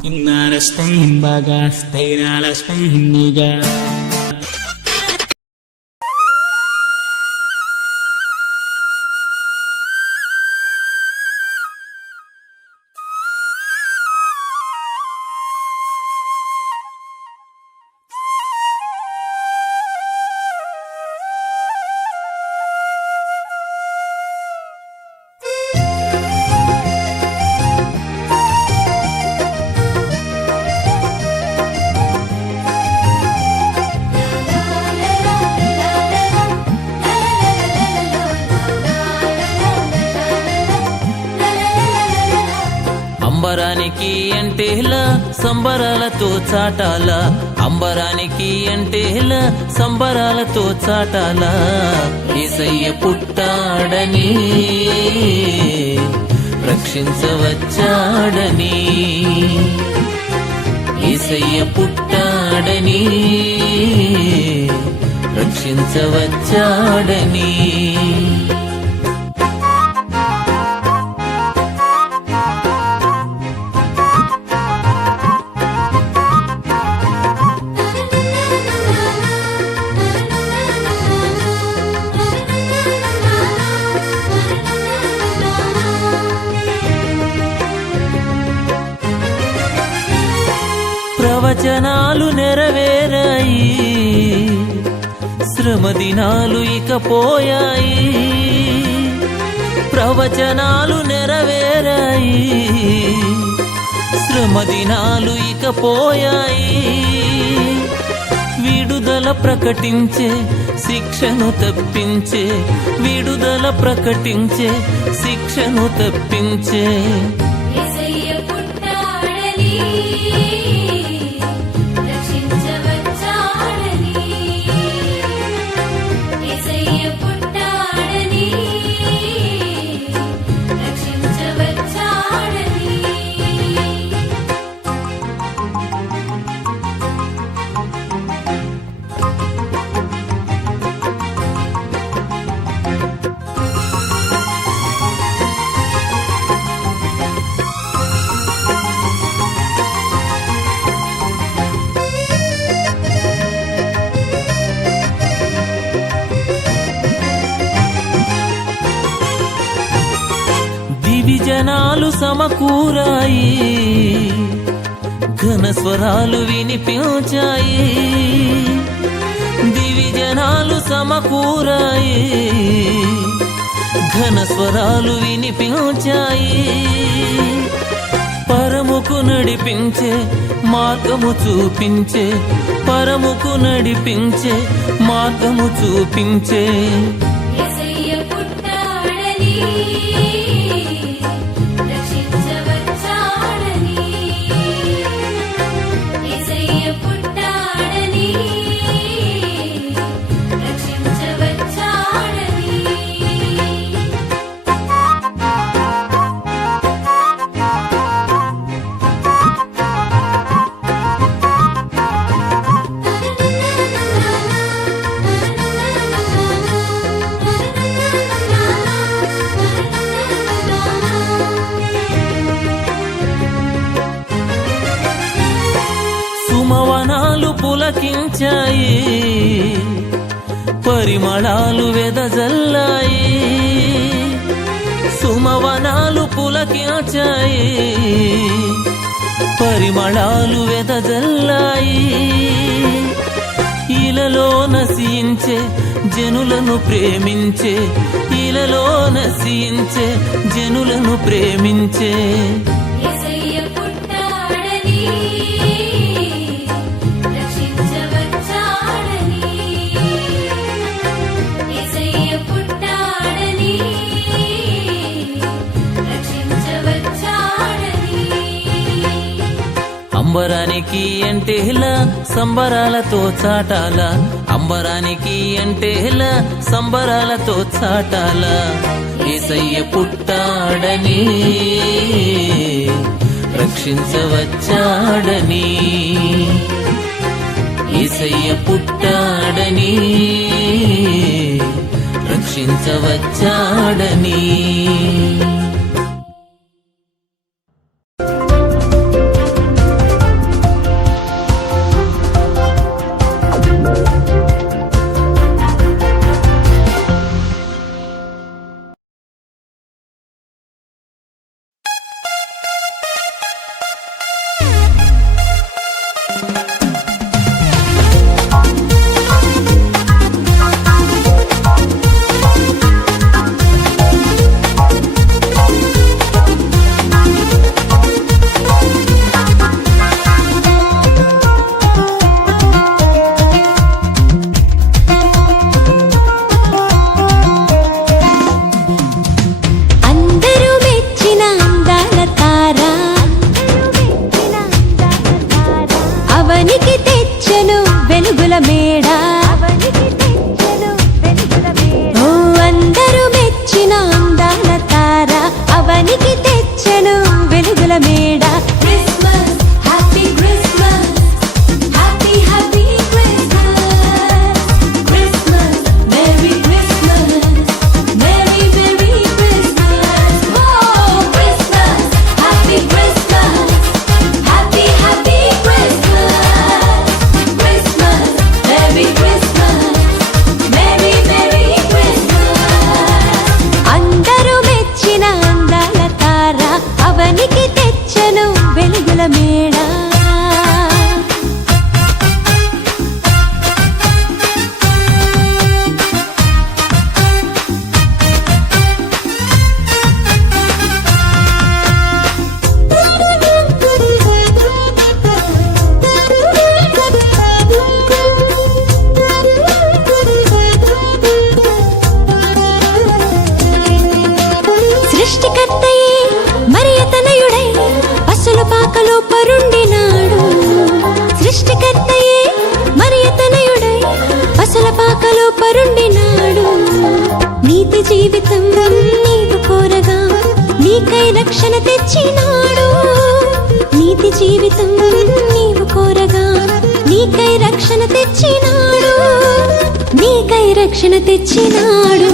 Una resta in bagasta e una resta in negata. సంబరాలతో చాటాల. అంబరానికి అంటేలా సంబరాలతో చాటాల. ఏసయ్య పుట్టాడని రక్షించవచ్చాడని. ఏసయ్య పుట్టాడని రక్షించవచ్చాడని. ప్రవచనాలు నెరవేరాయి. శ్రమ దినాలు ఇక పోయాయి ప్రవచనాలు నెరవేరాయి. శ్రమ దినాలు ఇక పోయాయి విడుదల ప్రకటించే శిక్షను తప్పించే విడుదల ప్రకటించే శిక్షను తప్పించే. పుట్టాడని దివిజనాలు సమకూరాయి. ఘన స్వరాలు వినిపించాయి. దివిజనాలు సమకూరాయి. ఘన స్వరాలు వినిపించాయి. పరముకు నడిపించే మార్గము చూపించే పరముకు నడిపించే మార్గము చూపించే పులకించాయి పరిమళాలు వెదజల్లాయి. సుమవనాలు పులకించాయి. పరిమళాలు వెదజల్లాయి. ఇలలో నశించే జనులను ప్రేమించే ఇలలో నశించే జనులను ప్రేమించే అంబరానికి అంటేలా సంబరాలతో చాటాల. అంబరానికి అంటేలా సంబరాలతో చాటాల. ఏసయ్య పుట్టాడని రక్షించవచ్చాడని. ఏసయ్య పుట్టాడని రక్షించవచ్చాడని. జీవితం నీకు కోరగా నీకై రక్షణ తెచ్చినాడు. నీతి జీవితం నీవు కోరగా నీకై రక్షణ తెచ్చినాడు. నీకై రక్షణ తెచ్చినాడు.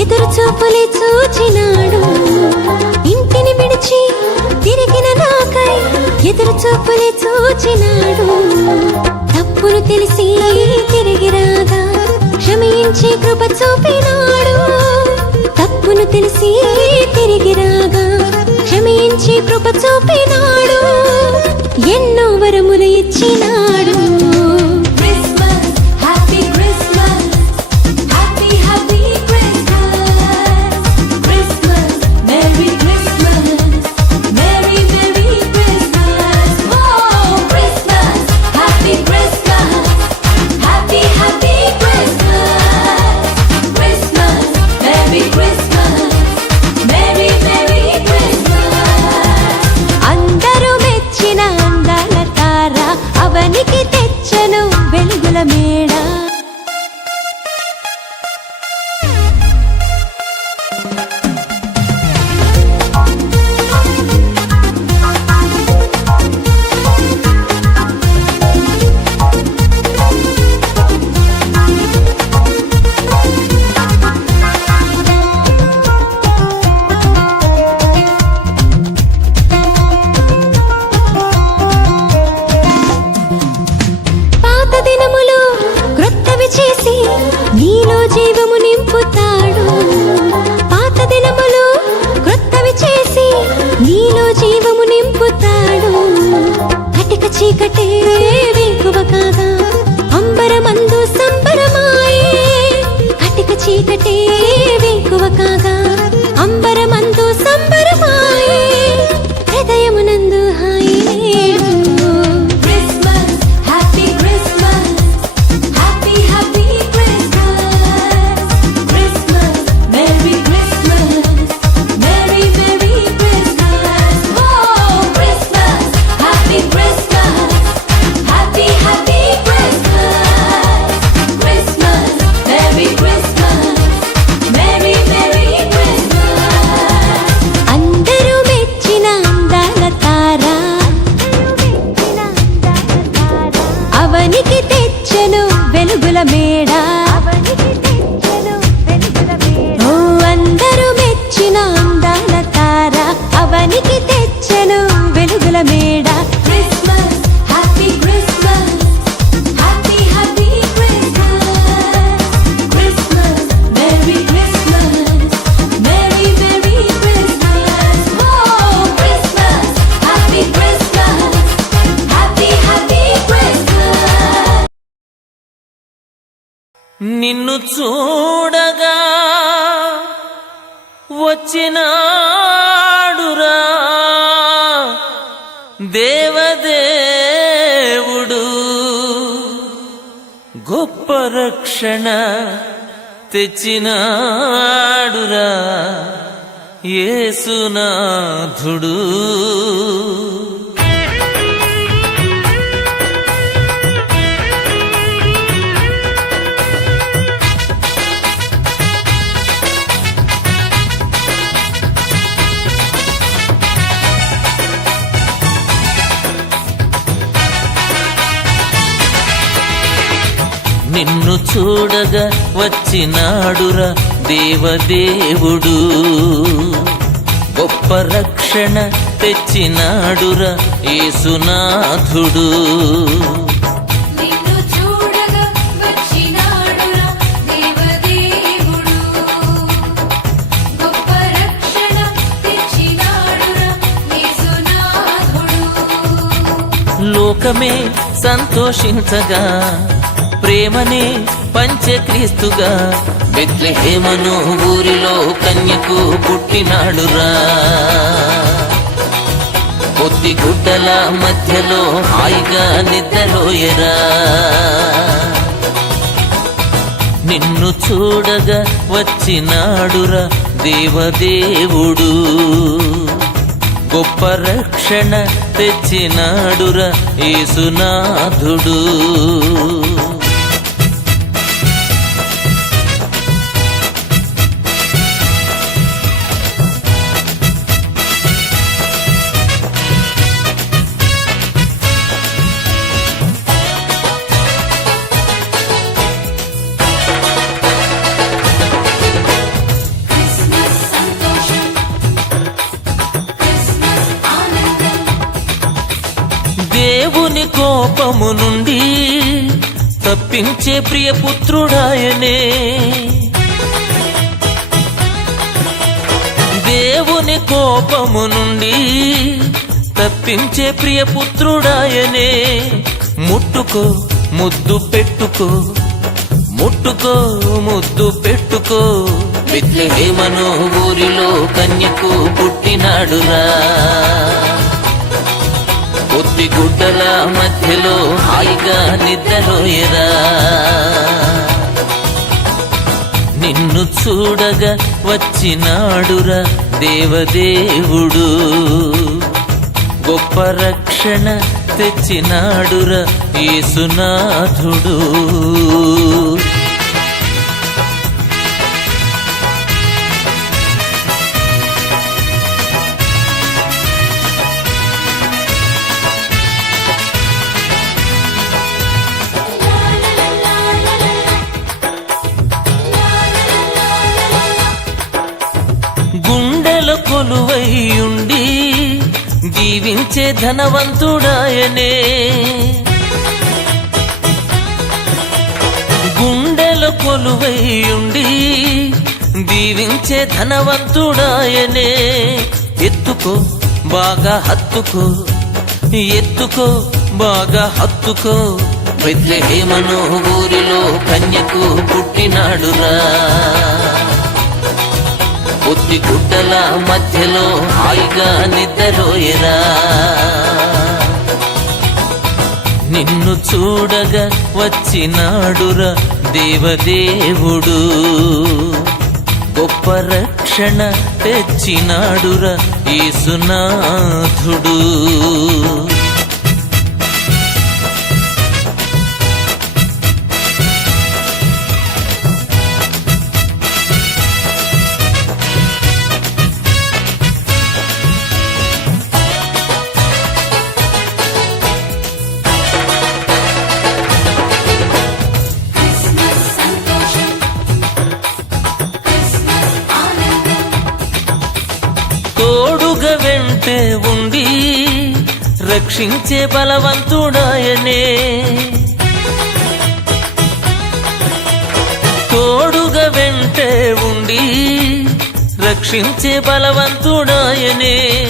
ఎదురు చూపులే చూచినాడు. ఇంటిని విడిచి తిరిగిన నాకై ఎదురు చూపులే చూచినాడు. తప్పులు తెలిసి తిరిగి రాగా క్షమించి కృప చూపినాడు. తప్పును తెలిసి తిరిగి రాగా క్షమించి కృప చూపినాడు. ఎన్నో వరములు ఇచ్చినాడు. నిన్ను చూడగా వచ్చినాడురా. దేవదేవుడు గొప్ప రక్షణ తెచ్చినాడురా. ఏసునాథుడు చూడగా వచ్చినాడురా దేవదేవుడు. గొప్ప రక్షణ తెచ్చినాడురా ఏసునాథుడు లోకమే సంతోషించగా ప్రేమనే పంచక్రీస్తుగా. బెత్లహేమను ఊరిలో కన్యకు పుట్టినాడురా. కొద్ది గుడ్డల మధ్యలో హాయిగా నిద్రలోయరా. నిన్ను చూడగా వచ్చినాడురా దేవదేవుడు. గొప్ప రక్షణ తెచ్చినాడురా యేసునాథుడు. కోపము నుండి తప్పించే ప్రియపుత్రుడాయనే దేవుని కోపము నుండి తప్పించే ప్రియపుత్రుడాయనే ముట్టుకో ముద్దు పెట్టుకో ముట్టుకో ముద్దు పెట్టుకో. విత్లహేమను ఊరిలో కన్యకు పుట్టినాడురా. కొద్ది గుడ్డల మధ్యలో హాయిగా నిద్రలోయరా నిన్ను చూడగా వచ్చినాడురా దేవదేవుడు. గొప్ప రక్షణ తెచ్చినాడురా యేసునాథుడు. ఇచ్చే ధనవంతుడాయనే. గుండెల కొలువై ఉండి దీవించే ధనవంతుడాయనే. ఎత్తుకో బాగా హత్తుకో. ఎత్తుకో బాగా హత్తుకో. బెత్లెహేమను ఊరిలో కన్యకు పుట్టినాడురా. పొత్తి గుడ్డల మధ్యలో హాయిగా నిద్రలోయరా నిన్ను చూడగా వచ్చినాడురా దేవదేవుడు. గొప్ప రక్షణ తెచ్చినాడురా యేసునాథుడు. రక్షించే బలవంతుడాయనే. తోడుగా వెంటే ఉండి రక్షించే బలవంతుడాయనే.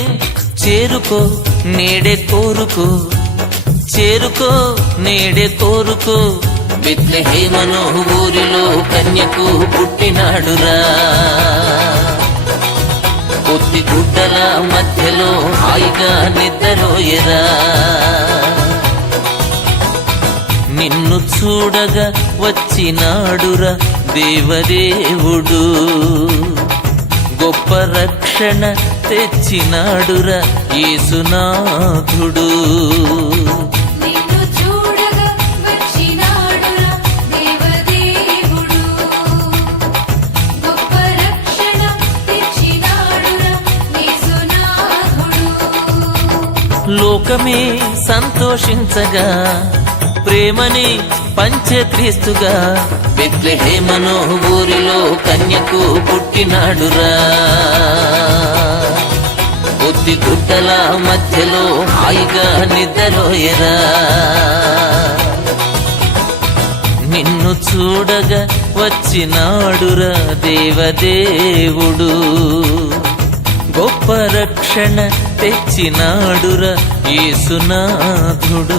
చేరుకో నేడే కోరుకో. చేరుకో నేడే కోరుకో. బిత్లెహేమను ఊరిలో కన్యకు పుట్టినాడురా. పొత్తి గుడ్డల మధ్యలో హాయిగా నిద్రలోయరా నిన్ను చూడగా వచ్చినాడురా దేవదేవుడు. గొప్ప రక్షణ తెచ్చినాడురా యేసునాథుడు. లోకమే సంతోషించగా ప్రేమని పంచక్రీస్తుగా. బెత్లెహేమను ఊరిలో కన్యకు పుట్టినాడురా. బుద్ధి గుడ్డల మధ్యలో హాయిగా నిద్రలోయరా నిన్ను చూడగా వచ్చినాడురా దేవదేవుడు. గొప్ప రక్షణ తెచ్చినాడురా యేసునాథుడు